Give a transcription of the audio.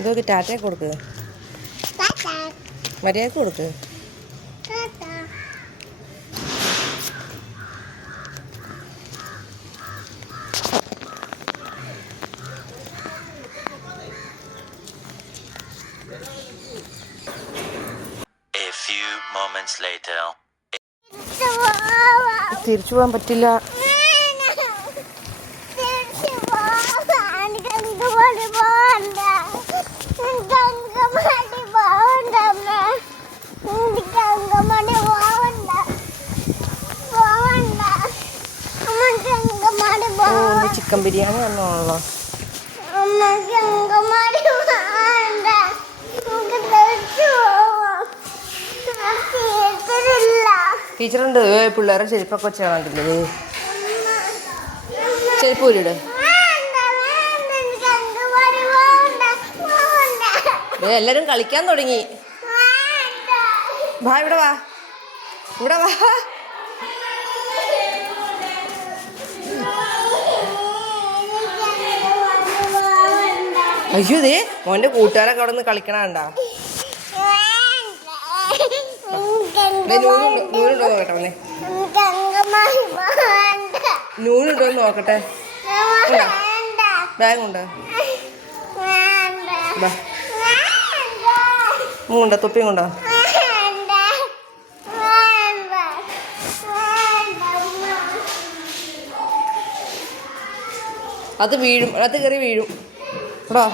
ഇതൊക്കെ ടാറ്റ കൊടുക്ക്, മര്യാദ കൊടുക്ക്. തിരിച്ചു പോകാൻ പറ്റില്ല. ചിക്കൻ ബിരിയാണി വന്നോളോ. ടീച്ചറുണ്ട്. പിള്ളേരെ ചെരുപ്പൊക്കെ വെച്ചാണെങ്കിലേ ചെരുപ്പ് ഊരിട്. എല്ലാരും കളിക്കാൻ തുടങ്ങി. വാ ഇവിടെ വാ, ഇവിടെ വാ. അയ്യോ ദേ മോന്റെ കൂട്ടുകാരൊക്കെ അവിടെ നിന്ന് കളിക്കണണ്ട. നൂലുണ്ടോ നോക്കട്ടെ മോനെ, നൂലുണ്ടോന്ന് നോക്കട്ടെ. ബാഗുണ്ടോ? മൂണ്ടോ? തൊപ്പിയും കൊണ്ടോ? അത് വീഴും, അത് കയറി വീഴും. എടാ